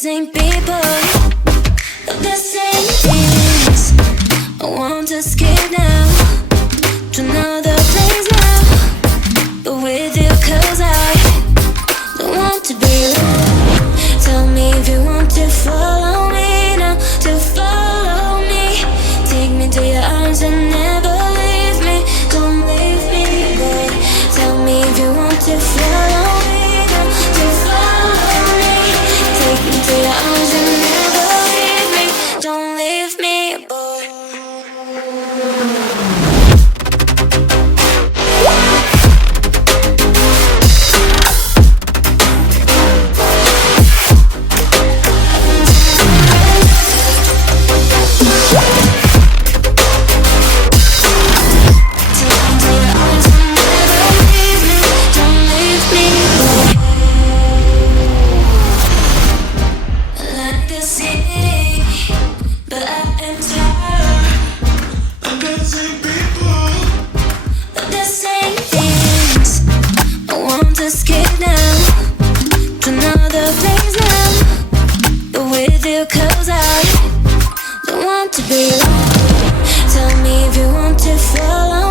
same people, the same things. I want to escape now to another place now, but with you, 'cause I don't want to be alone. Tell me if you want to follow me now, to follow me. Take me to your arms and never leave me. Don't leave me, boy. Tell me if you want to follow me now, to follow me. Take me to your arms and never leave me. Don't leave me, boy. Escape now to another place now, but with you, 'cause I don't want to be alone. Tell me if you want to follow